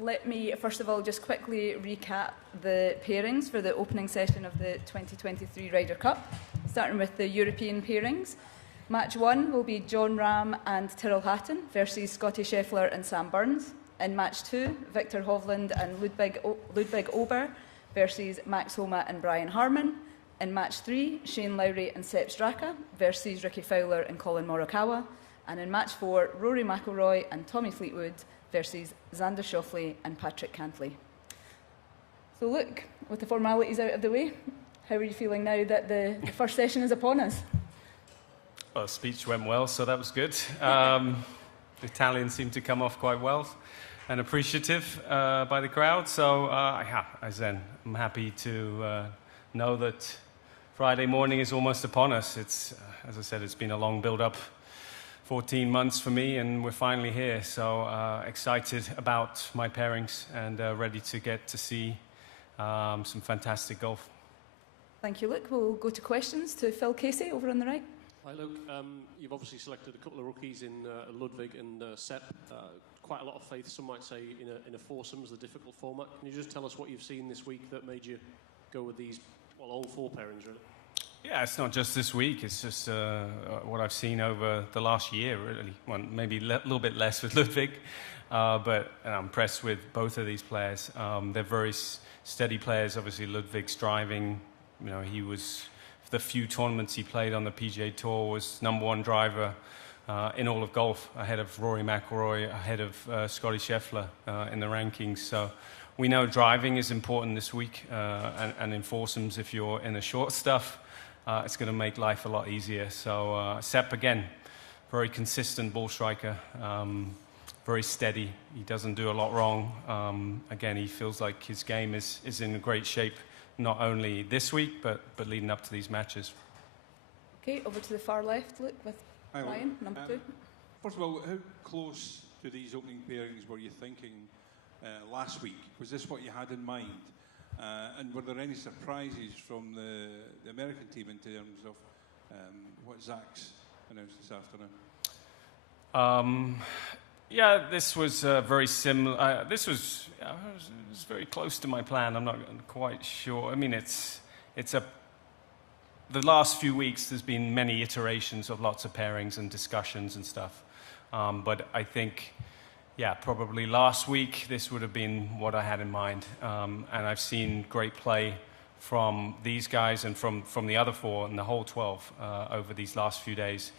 let me first of all just quickly recap the pairings for the opening session of the 2023 Ryder Cup, starting with the European pairings. Match 1 will be John Ram and Tyrrell Hatton versus Scotty Scheffler and Sam Burns. In match 2, Victor Hovland and Ludwig Ober versus Max Homa and Brian Harman. In match 3, Shane Lowry and Sepp Straka versus Ricky Fowler and Colin Morikawa. And in match 4, Rory McIlroy and Tommy Fleetwood versus Xander Schauffele and Patrick Cantley. So look, with the formalities out of the way, how are you feeling now that the first session is upon us? Well, the speech went well, so that was good. The Italians seemed to come off quite well and appreciative by the crowd. So, yeah, I'm happy to know that Friday morning is almost upon us. It's, as I said, it's been a long build-up, 14 months for me, and we're finally here. So excited about my pairings and ready to get to see some fantastic golf. Thank you, Luke. We'll go to questions to Phil Casey over on the right. Hi, Luke. You've obviously selected a couple of rookies in Ludwig and Sepp. Quite a lot of faith, some might say, in a foursomes, the difficult format. Can you just tell us what you've seen this week that made you go with these, well, all 4 pairings, really? Yeah, it's not just this week. It's just what I've seen over the last year, really. Well, maybe a little bit less with Ludwig, but I'm impressed with both of these players. They're very steady players. Obviously, Ludwig's driving. You know, he was, the few tournaments he played on the PGA Tour, was #1 driver in all of golf, ahead of Rory McIlroy, ahead of Scotty Scheffler in the rankings. So we know driving is important this week, and in foursomes, if you're in the short stuff, it's going to make life a lot easier. So Sepp, again, very consistent ball striker, very steady. He doesn't do a lot wrong. Again, he feels like his game is in great shape, not only this week, but leading up to these matches. Okay, over to the far left, Luke, with Ryan, number 2. First of all, how close to these opening pairings were you thinking last week? Was this what you had in mind? And were there any surprises from the American team in terms of what Zach's announced this afternoon? Yeah, this was very similar. This was very close to my plan. I'm not quite sure. I mean, the last few weeks there's been many iterations of lots of pairings and discussions and stuff. But I think, yeah, probably last week this would have been what I had in mind. And I've seen great play from these guys and from the other 4 and the whole 12 over these last few days.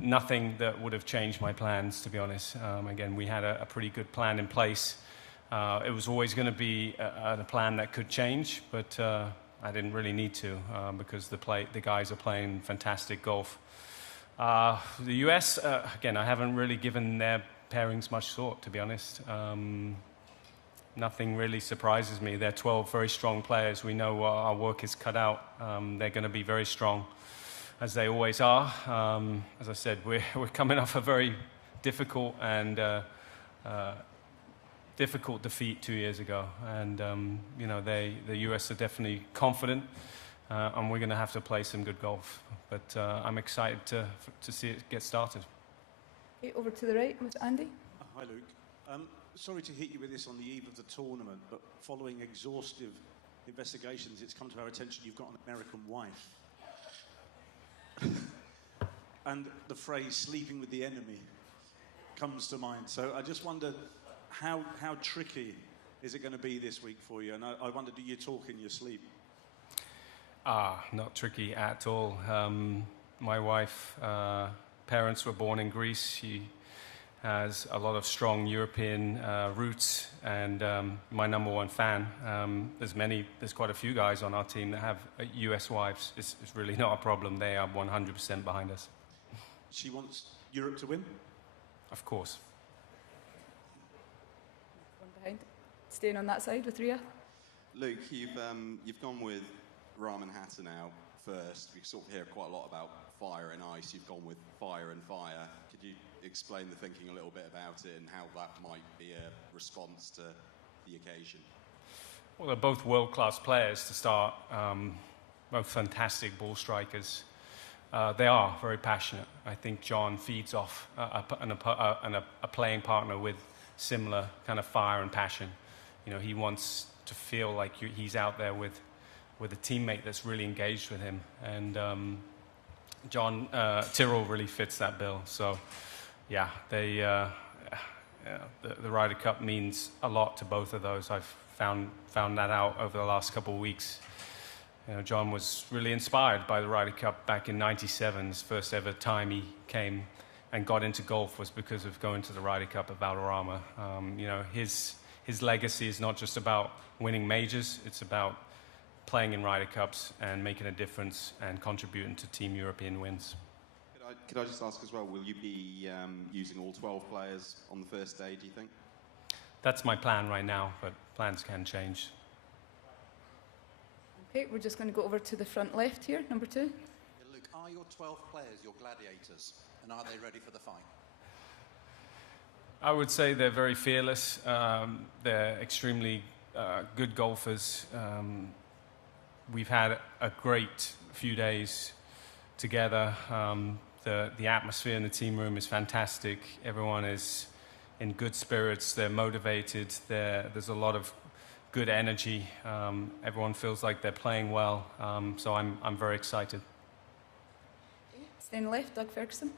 Nothing that would have changed my plans, to be honest. Again, we had a pretty good plan in place. It was always going to be a plan that could change, but I didn't really need to because the guys are playing fantastic golf. The US, again, I haven't really given their pairings much thought, to be honest. Nothing really surprises me. They're 12 very strong players. We know our work is cut out. They're going to be very strong, as they always are. As I said, we're coming off a very difficult and difficult defeat 2 years ago, and you know, the US are definitely confident, and we're going to have to play some good golf. But I'm excited to see it get started. Okay, over to the right with Andy. Hi, Luke. Sorry to hit you with this on the eve of the tournament, but following exhaustive investigations, it's come to our attention you've got an American wife. And the phrase "sleeping with the enemy" comes to mind. So I just wonder, how tricky is it going to be this week for you? And I wonder, do you talk in your sleep? Not tricky at all. My wife, parents were born in Greece. She has a lot of strong European roots, and my #1 fan. There's quite a few guys on our team that have US wives. It's really not a problem. They are 100% behind us. She wants Europe to win? Of course. One behind. Staying on that side with Ria. Luke, you've gone with Rahm and Hatton now first. We sort of hear quite a lot about fire and ice. You've gone with fire and fire. Could you explain the thinking a little bit about it and how that might be a response to the occasion? Well, they're both world-class players to start. Both fantastic ball strikers. They are very passionate. I think John feeds off a playing partner with similar kind of fire and passion. You know, he wants to feel like he's out there with a teammate that's really engaged with him. And Tyrrell really fits that bill. So, yeah, the Ryder Cup means a lot to both of those. I've found that out over the last couple of weeks. You know, John was really inspired by the Ryder Cup back in '97. His first ever time he came and got into golf was because of going to the Ryder Cup at Valderrama. You know, his legacy is not just about winning majors, it's about playing in Ryder Cups and making a difference and contributing to Team European wins. Could I just ask as well, will you be using all 12 players on the first day, do you think? That's my plan right now, but plans can change. Okay, we're just going to go over to the front left here, number 2. Yeah, Luke, are your 12 players your gladiators, and are they ready for the fight? I would say they're very fearless. They're extremely good golfers. We've had a great few days together. The atmosphere in the team room is fantastic. Everyone is in good spirits. They're motivated. There's a lot of good energy. Everyone feels like they're playing well. So I'm very excited. Staying left, Doug Ferguson.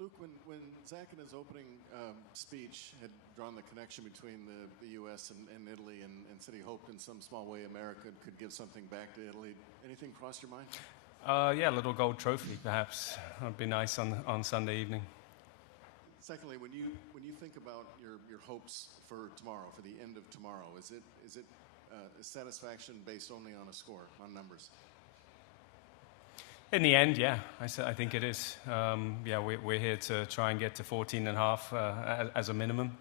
Luke, when Zach in his opening speech had drawn the connection between the U.S. and Italy and said he hoped in some small way America could give something back to Italy, anything crossed your mind? Yeah, a little gold trophy, perhaps. That'd be nice on Sunday evening. Secondly, when you think about your hopes for tomorrow, for the end of tomorrow, is it a satisfaction based only on a score, on numbers? In the end, yeah, I think it is. Yeah, we're here to try and get to 14.5 as a minimum,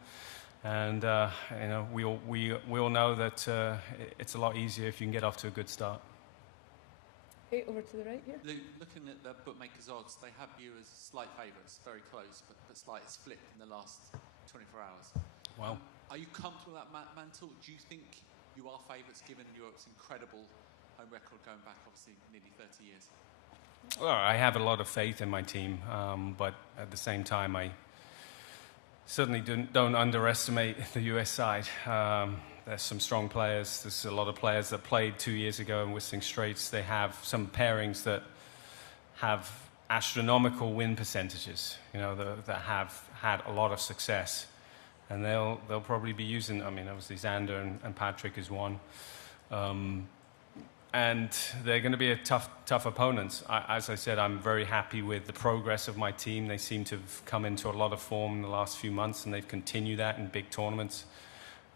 and you know, we all know that it's a lot easier if you can get off to a good start. Okay, over to the right here. Looking at the bookmakers' odds, they have you as slight favourites, very close, but slight. It's flipped in the last 24 hours. Wow. Are you comfortable with that mantle? Do you think you are favourites given Europe's incredible home record going back, obviously, nearly 30 years? Well, I have a lot of faith in my team, but at the same time, I certainly don't underestimate the US side. There's some strong players. There's a lot of players that played 2 years ago in Whistling Straits. They have some pairings that have astronomical win percentages, you know, that have had a lot of success. And they'll probably be using, I mean, obviously Xander and Patrick is one. And they're going to be a tough opponents. As I said, I'm very happy with the progress of my team. They seem to have come into a lot of form in the last few months, and they've continued that in big tournaments.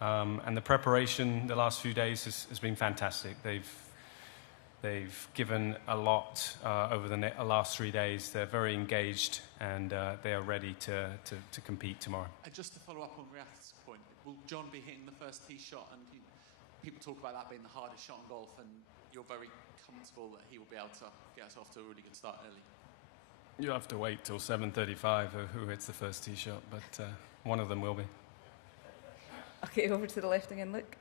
And the preparation the last few days has been fantastic. They've given a lot over the last 3 days. They're very engaged, and they are ready to compete tomorrow. And just to follow up on Riyadh's point, will John be hitting the first tee shot? And people talk about that being the hardest shot in golf, and you're very comfortable that he will be able to get us off to a really good start early. You have to wait till 7:35 who hits the first tee shot, but one of them will be. Okay, over to the left again, Luke.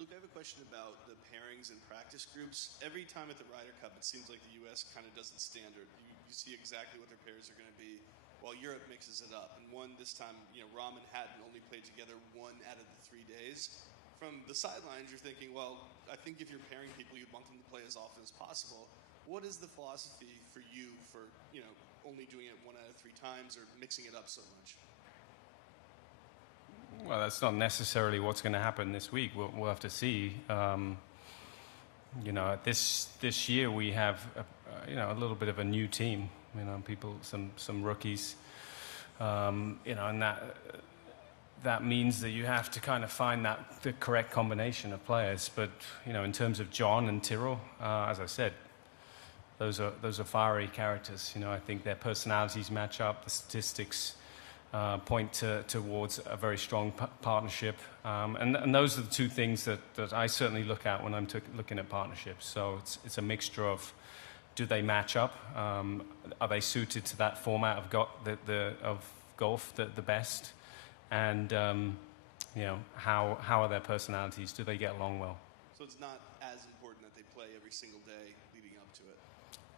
Luke, I have a question about the pairings and practice groups. Every time at the Ryder Cup, it seems like the U.S. kind of does the standard. You see exactly what their pairs are going to be, while Europe mixes it up. And this time, Rahm and Hatton only played together 1 out of the 3 days. From the sidelines, you're thinking, well, I think if you're pairing people, you'd want them to play as often as possible. What is the philosophy for you for, only doing it 1 out of 3 times or mixing it up so much? Well, that's not necessarily what's going to happen this week. We'll have to see. This year we have a little bit of a new team. Some rookies. And that means that you have to kind of find the correct combination of players. But in terms of John and Tyrrell, as I said, those are fiery characters. I think their personalities match up. The statistics point towards a very strong partnership. And those are the 2 things that I certainly look at when I'm looking at partnerships. So it's a mixture of, do they match up? Are they suited to that format of golf the best? And how are their personalities? Do they get along well? So it's not as important that they play every single day leading up to it?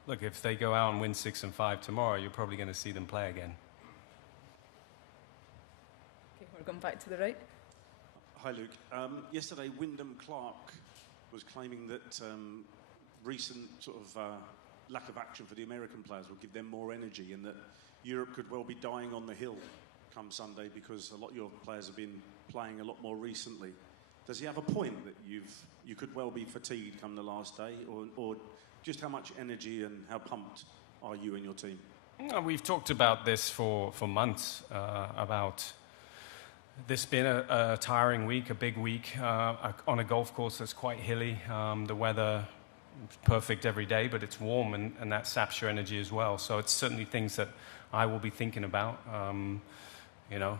Look, if they go out and win 6 and 5 tomorrow, you're probably going to see them play again. Okay, we're going back to the right. Hi, Luke. Yesterday, Wyndham Clark was claiming that recent sort of lack of action for the American players will give them more energy, and that Europe could well be dying on the hill come Sunday because a lot of your players have been playing a lot more recently. Does he have a point that you could well be fatigued come the last day, or just how much energy and how pumped are you and your team? We've talked about this for months, about this being a tiring week, a big week on a golf course that's quite hilly. The weather is perfect every day, but it's warm, and that saps your energy as well. So it's certainly things that I will be thinking about. You know,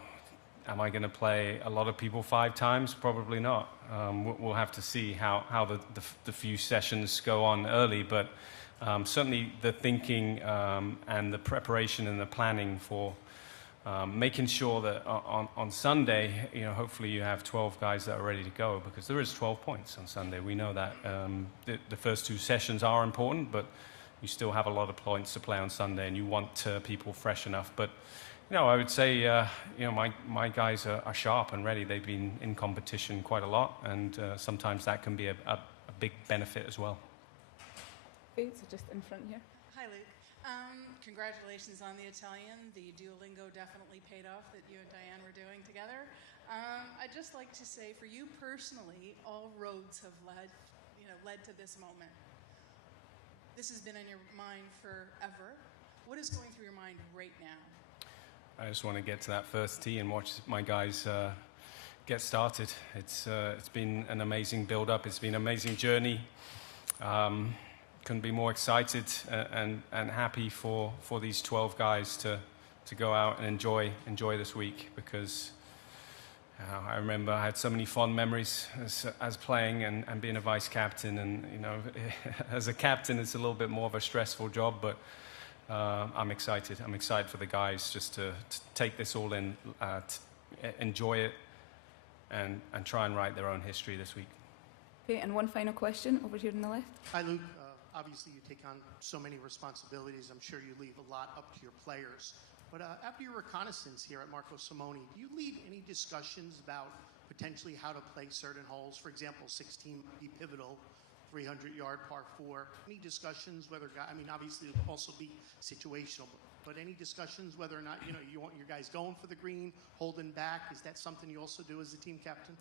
am I going to play a lot of people 5 times? Probably not. We'll have to see how the few sessions go on early, but certainly the thinking and the preparation and the planning for making sure that on Sunday, you know, hopefully you have 12 guys that are ready to go, because there is 12 points on Sunday. We know that. The first 2 sessions are important, but you still have a lot of points to play on Sunday, and you want people fresh enough. But you know, I would say, you know, my guys are sharp and ready. They've been in competition quite a lot, and sometimes that can be a big benefit as well. Okay, so just in front here. Hi, Luke. Congratulations on the Italian. The Duolingo definitely paid off that you and Diane were doing together. I'd just like to say, for you personally, all roads have led to this moment. This has been on your mind forever. What is going through your mind right now? I just want to get to that first tee and watch my guys get started. It's been an amazing build-up. It's been an amazing journey. Couldn't be more excited and happy for these 12 guys to go out and enjoy this week, because I remember I had so many fond memories as playing and being a vice captain, and you know, as a captain it's a little bit more of a stressful job, but I'm excited. I'm excited for the guys just to take this all in, enjoy it, and try and write their own history this week. Okay, and one final question over here on the left. Hi, Luke. Obviously, you take on so many responsibilities. I'm sure you leave a lot up to your players. But after your reconnaissance here at Marco Simone, do you lead any discussions about potentially how to play certain holes? For example, 16 would be pivotal, 300-yard par 4. Any discussions whether, I mean, obviously it will also be situational, but any discussions whether or not, you know, you want your guys going for the green, holding back? Is that something you also do as the team captain?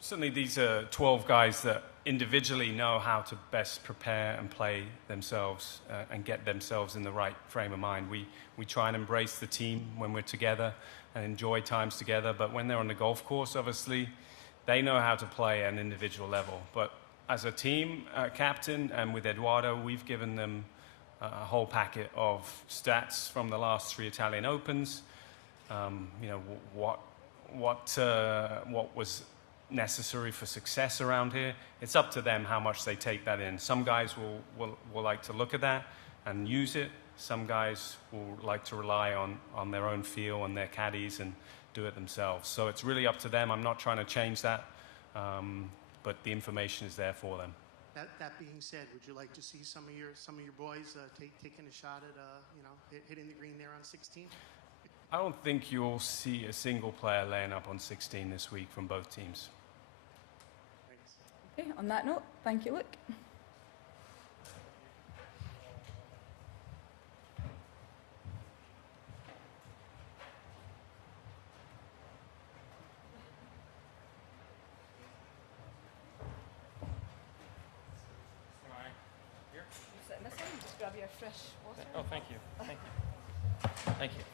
Certainly these are 12 guys that individually know how to best prepare and play themselves and get themselves in the right frame of mind. We try and embrace the team when we're together and enjoy times together, but when they're on the golf course, obviously, they know how to play at an individual level. But as a team captain and with Eduardo, we've given them a whole packet of stats from the last 3 Italian Opens. You know, what was necessary for success around here. It's up to them how much they take that in. Some guys will like to look at that and use it. Some guys will like to rely on their own feel and their caddies and do it themselves. So it's really up to them. I'm not trying to change that, but the information is there for them. That being said, would you like to see some of your boys taking a shot at hitting the green there on 16? I don't think you'll see a single player laying up on 16 this week from both teams. Thanks. Okay, on that note, thank you, Luke. Here? You sit in this one, just grab you a fresh water. Oh, thank you. Thank you. Thank you.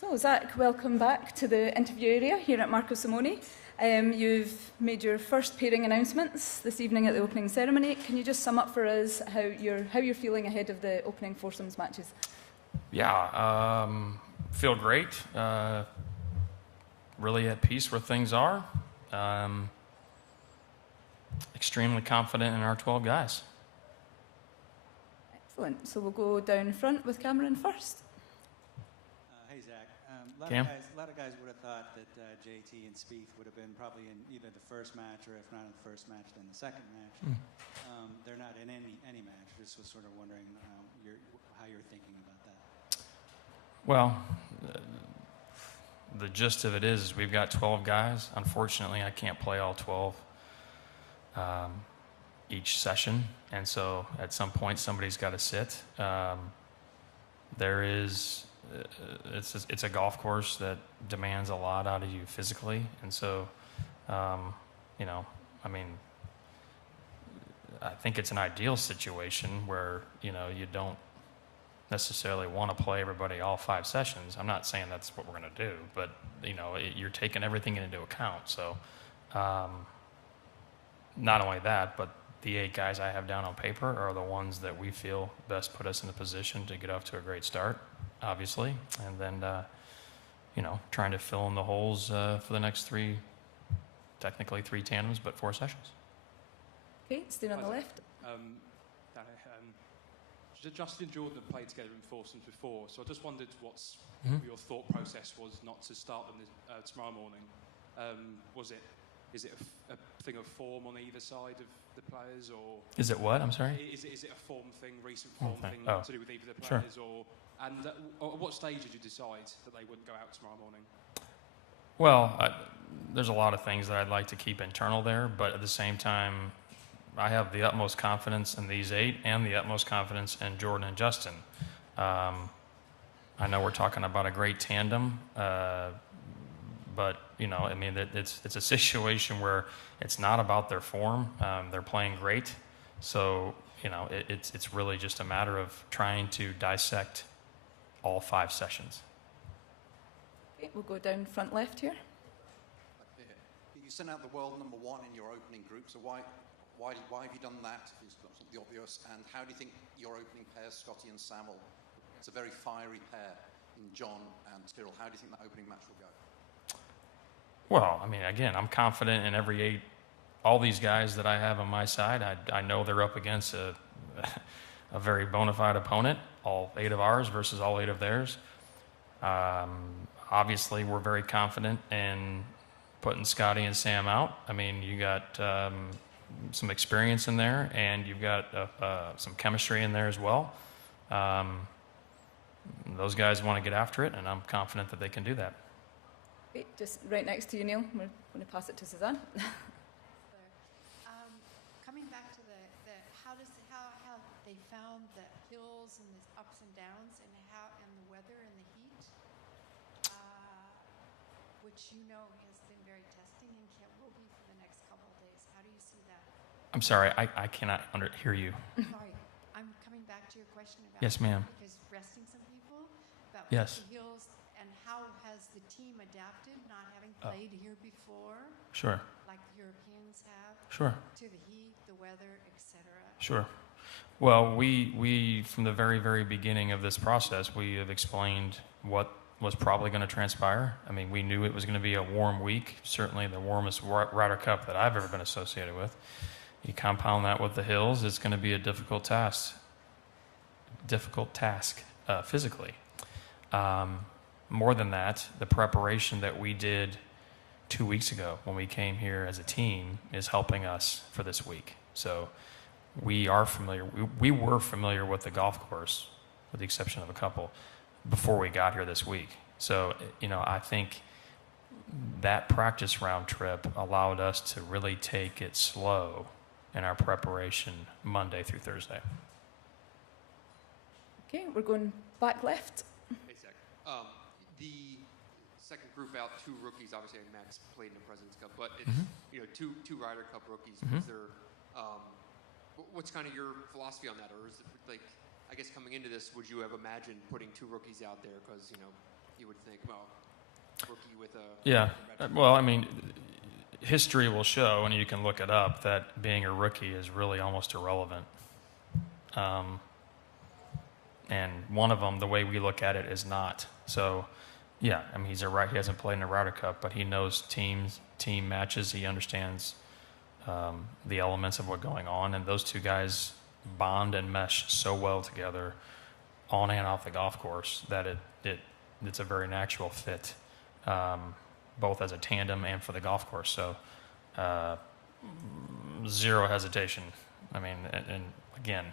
So, Zach, welcome back to the interview area here at Marco Simone. You've made your first pairing announcements this evening at the opening ceremony. Can you just sum up for us how you're feeling ahead of the opening foursomes matches? Yeah, feel great. Really at peace where things are. Extremely confident in our 12 guys. Excellent. So we'll go down front with Cameron first. Hey, Zach. Cam? A lot of guys would have thought that JT and Spieth would have been probably in either the first match, or if not in the first match, then the second match. They're not in any match. Just was sort of wondering how you're thinking about that. Well, the gist of it is we've got 12 guys. Unfortunately, I can't play all 12 each session, and so at some point somebody's got to sit. It's a golf course that demands a lot out of you physically, and so I think it's an ideal situation where you don't necessarily want to play everybody all 5 sessions. I'm not saying that's what we're going to do, but you're taking everything into account. So not only that, but the 8 guys I have down on paper are the ones that we feel best put us in a position to get off to a great start, obviously, and then trying to fill in the holes for the next 3, technically 3 tandems, but 4 sessions. Okay, staying on the left. Justin and Jordan have played together in foursomes before, so I just wondered what your thought process was not to start them tomorrow morning. Is it a thing of form on either side of the players, or is it what? I'm sorry. Is it a form thing, recent form thing to do with either the Sure. players, and at what stage did you decide that they wouldn't go out tomorrow morning? Well, there's a lot of things that I'd like to keep internal there, but at the same time, I have the utmost confidence in these 8 and the utmost confidence in Jordan and Justin. I know we're talking about a great tandem, but it's a situation where it's not about their form. They're playing great, so it's really just a matter of trying to dissect all 5 sessions. Okay, we'll go down front left here. You sent out the world number 1 in your opening group, so why have you done that? It's not the obvious. And how do you think your opening pair, Scotty and Samuel, it's a very fiery pair in John and Tyrrell. How do you think that opening match will go? Well, again, I'm confident in every 8, all these guys that I have on my side. I know they're up against a very bona fide opponent, all 8 of ours versus all 8 of theirs. Obviously, we're very confident in putting Scotty and Sam out. You got some experience in there, and you've got some chemistry in there as well. Those guys want to get after it, and I'm confident that they can do that. Okay, just right next to you, Neil. We're going to pass it to Suzanne. Coming back to how they found the hills and the ups and downs, and the weather and the heat, which has been very testing and will be for the next couple of days. How do you see that? I'm sorry, I cannot hear you. Sorry, I'm coming back to your question about Yes, ma'am. Because resting some people about Yes. the hills, and how has the team adapted, not having played here before? Sure. Like the Europeans have. Sure. To the heat, the weather, etc. Sure. Well, we from the very, very beginning of this process, we have explained what was probably going to transpire. We knew it was going to be a warm week, certainly the warmest Ryder Cup that I've ever been associated with. You compound that with the hills, it's going to be a difficult task physically. More than that, the preparation that we did 2 weeks ago when we came here as a team is helping us for this week. So we are familiar. We were familiar with the golf course, with the exception of a couple, before we got here this week. So, I think that practice round trip allowed us to really take it slow in our preparation Monday through Thursday. Okay, we're going back left. Hey, Zach. The second group out, 2 rookies. Obviously, Max played in the President's Cup, but it's two Ryder Cup rookies. Is there what's kind of your philosophy on that, or is it I guess coming into this, would you have imagined putting 2 rookies out there because you would think, well, rookie with a Well, history will show, and you can look it up, that being a rookie is really almost irrelevant. And one of them, the way we look at it, is not. So, yeah, he hasn't played in a Ryder Cup, but he knows team matches. He understands the elements of what's going on, and those 2 guys bond and mesh so well together on and off the golf course that it's a very natural fit, both as a tandem and for the golf course. So zero hesitation. I mean, and again,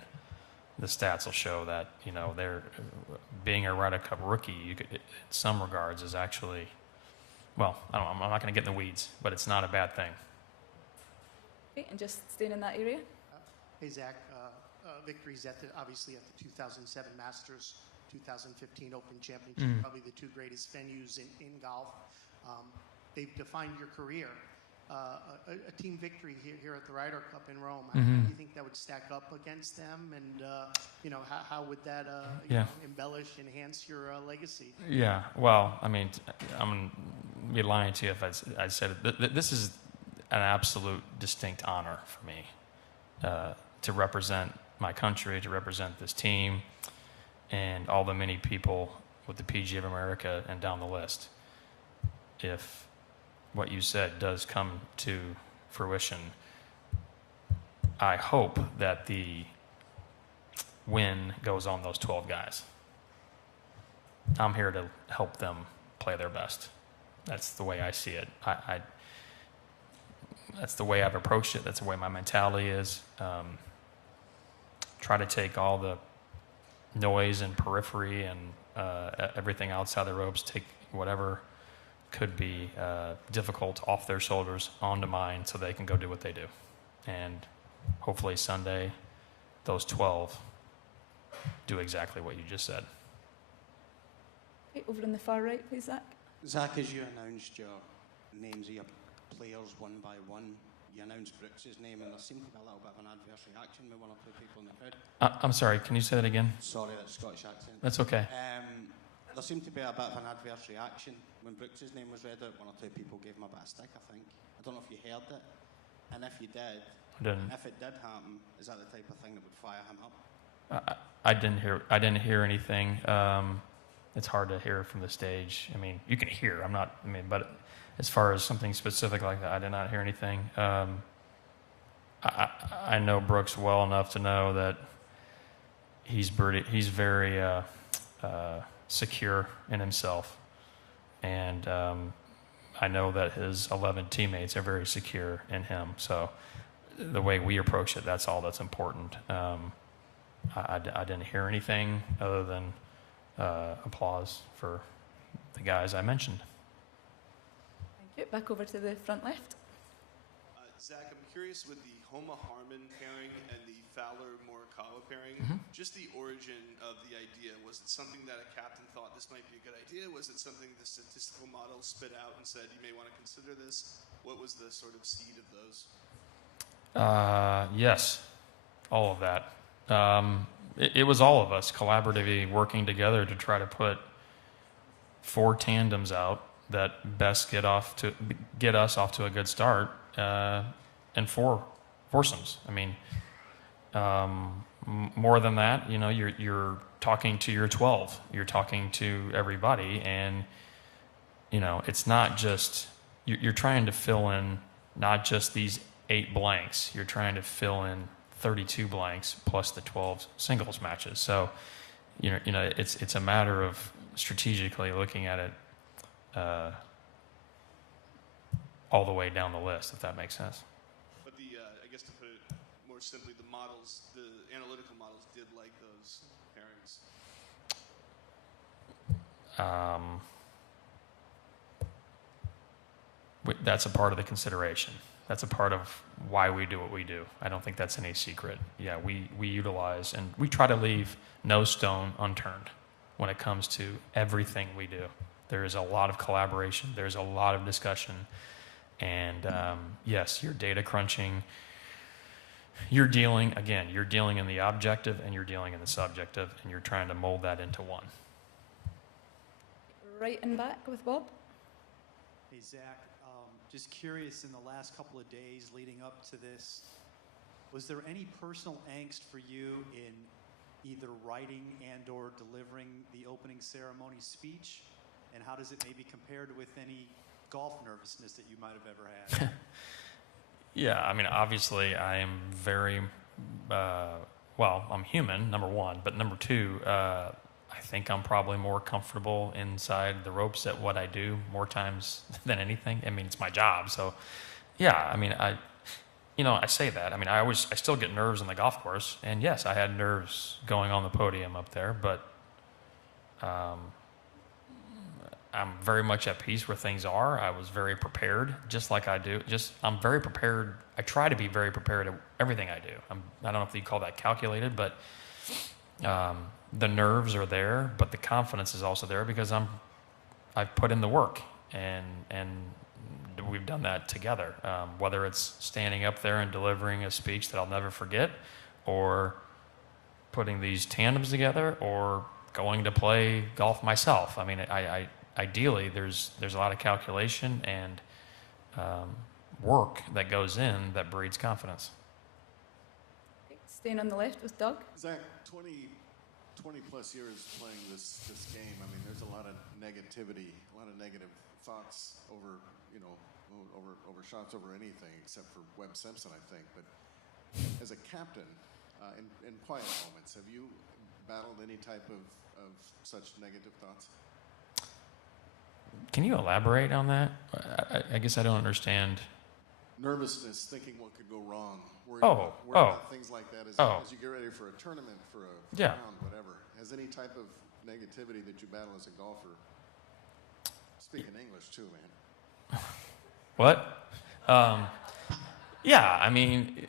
the stats will show that, you know, they're being a Ryder Cup rookie, you could, in some regards, is actually, well, I'm not going to get in the weeds, but it's not a bad thing. Okay, and just staying in that area. Hey, Zach, victories obviously at the 2007 Masters, 2015 Open Championship, probably the two greatest venues in golf. They've defined your career. A team victory here at the Ryder Cup in Rome. How do you think that would stack up against them? And, you know, how would that you know, embellish, enhance your legacy? Yeah, well, I mean, I'm going to be lying to you if I said it. This is an absolute distinct honor for me to represent my country, to represent this team, and all the many people with the PGA of America and down the list. If what you said does come to fruition, I hope that the win goes on those 12 guys. I'm here to help them play their best. That's the way I see it. That's the way I've approached it. That's the way my mentality is. Try to take all the noise and periphery and everything outside the ropes, take whatever could be difficult off their shoulders onto mine so they can go do what they do. And hopefully Sunday, those 12 do exactly what you just said. Okay, over on the far right, please, Zach. Zach, as you announced your names of your players one by one, you announced Brooks's name, and there seemed to be a little bit of an adverse reaction with one or two people in the crowd. I'm sorry, can you say that again? Sorry, that's Scottish accent. That's okay. There seemed to be a bit of an adverse reaction when Brooks's name was read out. One or two people gave him a bit of stick, I think. I don't know if you heard it, and if you did, I didn't. If it did happen, is that the type of thing that would fire him up? I didn't hear anything. It's hard to hear from the stage. I mean, you can hear. But as far as something specific like that, I did not hear anything. I know Brooks well enough to know that he's very secure in himself, and I know that his 11 teammates are very secure in him. So the way we approach it, that's all that's important. I didn't hear anything other than applause for the guys I mentioned. Thank you. Back over to the front left. Zach, I'm curious with the Homa-Harmon pairing and the Fowler-Morikawa pairing, just the origin of the idea. Was it something that a captain thought this might be a good idea? Was it something the statistical model spit out and said you may want to consider this? What was the sort of seed of those? Yes, all of that. It was all of us collaboratively working together to try to put 4 tandems out that best get us off to a good start, and 4 foursomes. I mean, more than that, you know, you're talking to your 12. You're talking to everybody, and you know, it's not just you're trying to fill in not just these 8 blanks. You're trying to fill in 32 blanks plus the 12 singles matches. So, you know, it's a matter of strategically looking at it all the way down the list, if that makes sense. But I guess to put it more simply, the analytical models did like those pairings. That's a part of the consideration. That's a part of why we do what we do. I don't think that's any secret. Yeah, we utilize and we try to leave no stone unturned when it comes to everything we do. There is a lot of collaboration. There's a lot of discussion. And yes, you're data crunching. You're dealing in the objective and you're dealing in the subjective, and you're trying to mold that into one. Right in back with Bob. Hey, Zach. Just curious, in the last couple of days leading up to this, was there any personal angst for you in either writing and or delivering the opening ceremony speech? And how does it maybe compare with any golf nervousness that you might have ever had? Yeah, I mean, obviously I am very, I'm human, number one, but number two, I I think I'm probably more comfortable inside the ropes at what I do more times than anything. I mean, it's my job. So, yeah, I mean, I say that. I mean, I still get nerves on the golf course. And yes, I had nerves going on the podium up there, but I'm very much at peace where things are. I was very prepared, just like I do. I'm very prepared. I try to be very prepared at everything I do. I don't know if you call that calculated, but the nerves are there, but the confidence is also there because I've put in the work, and we've done that together. Whether it's standing up there and delivering a speech that I'll never forget, or putting these tandems together, or going to play golf myself. I mean, ideally, there's a lot of calculation and work that goes in that breeds confidence. Staying on the left with Doug. Zach, 20 plus years playing this game. I mean, there's a lot of negativity, a lot of negative thoughts over shots over anything except for Webb Simpson, I think. But as a captain, in quiet moments, have you battled any type of such negative thoughts? Can you elaborate on that? I guess I don't understand. Nervousness, thinking what could go wrong. Worried Oh. about things like that as you get ready for a tournament, for a Yeah. round, whatever. Has any type of negativity that you battle as a golfer? Speaking English too, man. What? Yeah, I mean,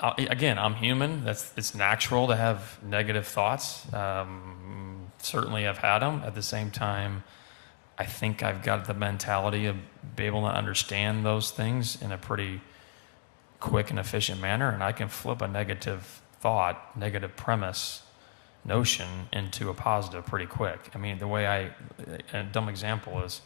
again, I'm human. It's natural to have negative thoughts. Certainly I've had them. At the same time, I think I've got the mentality of being able to understand those things in a pretty quick and efficient manner, and I can flip a negative thought, negative premise, notion into a positive pretty quick. I mean, a dumb example is,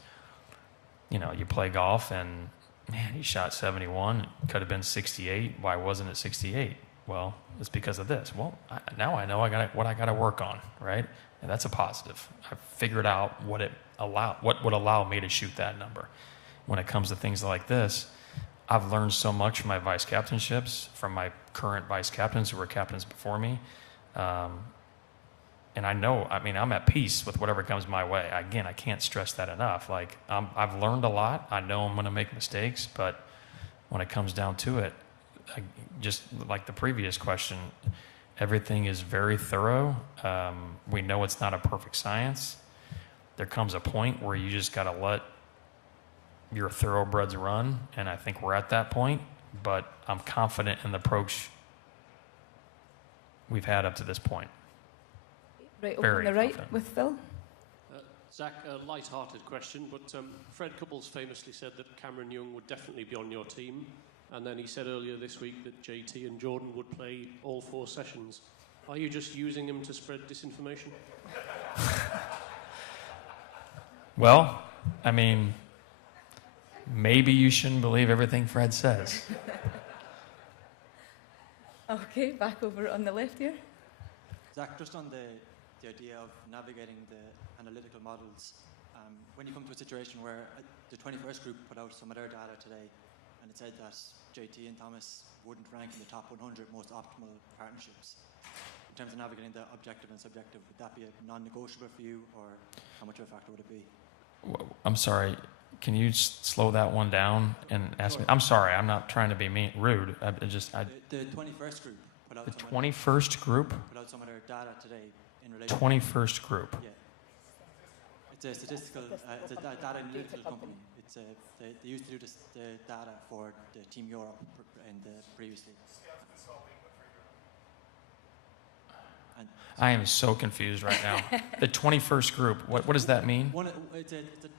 you play golf and, man, he shot 71, it could have been 68. Why wasn't it 68? Well, it's because of this. Well, now I know what I got to work on, right? And that's a positive. I've figured out what would allow me to shoot that number. When it comes to things like this, I've learned so much from my vice captainships, from my current vice captains who were captains before me. And I'm at peace with whatever comes my way. Again, I can't stress that enough. Like, I've learned a lot. I know I'm going to make mistakes, but when it comes down to it, just like the previous question, everything is very thorough. We know it's not a perfect science. There comes a point where you just got to let your thoroughbreds run, and I think we're at that point, but I'm confident in the approach we've had up to this point. Right, over on the right with Phil. Zach, a light-hearted question, but Fred Couples famously said that Cameron Young would definitely be on your team, and then he said earlier this week that JT and Jordan would play all 4 sessions. Are you just using him to spread disinformation? Well, I mean, maybe you shouldn't believe everything Fred says. Okay, back over on the left here. Zach, just on the idea of navigating the analytical models, when you come to a situation where the 21st group put out some of their data today, and it said that JT and Thomas wouldn't rank in the top 100 most optimal partnerships. In terms of navigating the objective and subjective, would that be a non-negotiable for you, or how much of a factor would it be? I'm sorry. Can you slow that one down and ask me? I'm sorry. I'm not trying to be rude. The 21st group put out. The 21st group. Put out some of their data today in relation. 21st group. Yeah. It's a statistical. It's a data analytical company. They used to do the data for the Team Europe previously. I am so confused right now. The 21st group. What does that mean? It's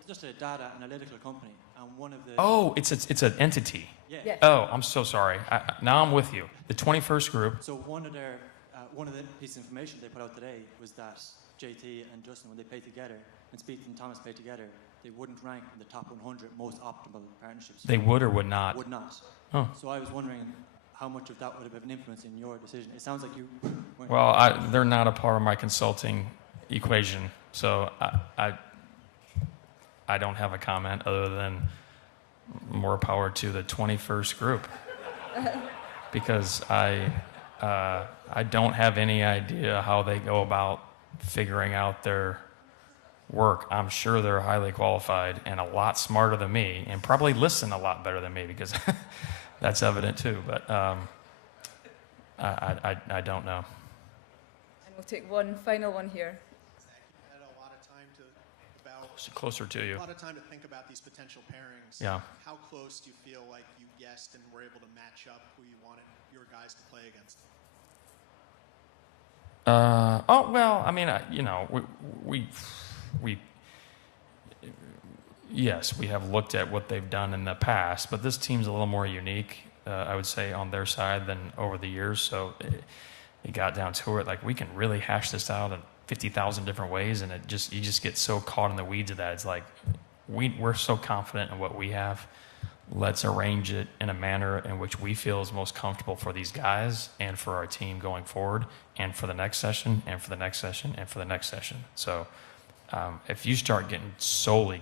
just a data analytical company, and one of the. Oh, it's an entity. Yeah. Yes. Oh, I'm so sorry. Now I'm with you. The 21st group. So one of the pieces of information they put out today was that JT and Justin, when they played together, and Spieth and Thomas played together, they wouldn't rank in the top 100 most optimal partnerships. They would or would not? Would not. Oh. So I was wondering how much of that would have an influence in your decision. It sounds like you. Well, they're not a part of my consulting equation, so I don't have a comment other than more power to the 21st group, because I don't have any idea how they go about figuring out their work. I'm sure they're highly qualified and a lot smarter than me, and probably listen a lot better than me, because that's evident too. But I don't know. And we'll take one final one here. Had a lot of time to Closer to you. A lot of time to think about these potential pairings. Yeah. How close do you feel like you guessed and were able to match up who you wanted your guys to play against? Oh well, I mean, yes, we have looked at what they've done in the past, but this team's a little more unique, I would say, on their side than over the years. So it got down to it, like, we can really hash this out in 50,000 different ways, and you just get so caught in the weeds of that. It's like we're so confident in what we have. Let's arrange it in a manner in which we feel is most comfortable for these guys and for our team going forward, and for the next session, and for the next session, and for the next session. So if you start getting solely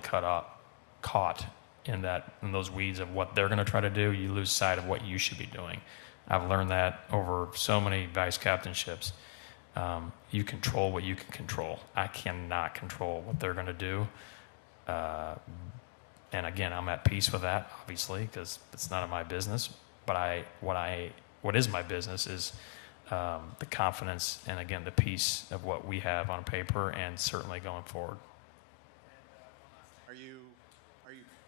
caught in those weeds of what they're going to try to do, you lose sight of what you should be doing. I've learned that over so many vice captainships. You control what you can control. I cannot control what they're going to do. And again, I'm at peace with that, obviously, because it's none of my business. But what is my business is the confidence and, again, the peace of what we have on paper, and certainly going forward. Are you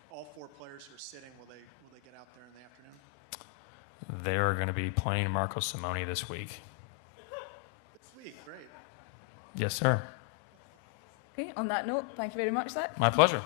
all four players who are sitting? Will they get out there in the afternoon? They're going to be playing Marco Simone this week. This week, great. Yes, sir. Okay, on that note, thank you very much, Zach. My pleasure.